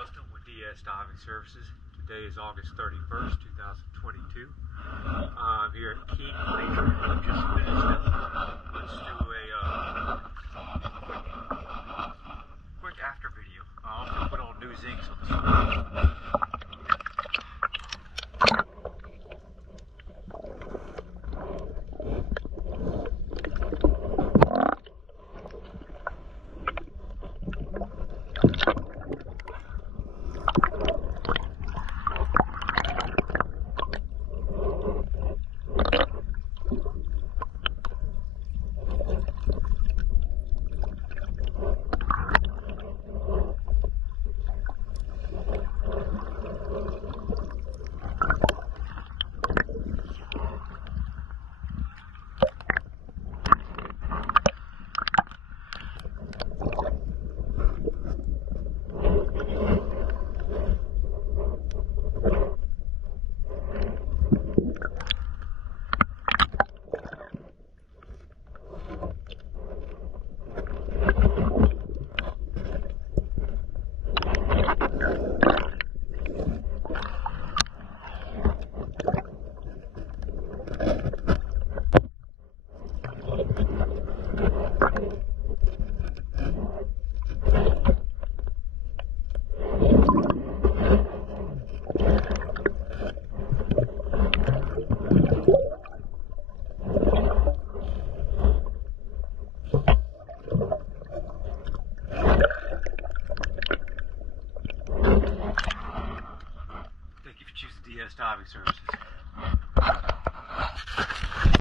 Justin with DS Diving Services. Today is August 31st, 2022. I'm here at Key Lake. I've just finished up. Let's do a quick after video. I also put on new zincs on this one. Thank you for choosing DS Diving Services.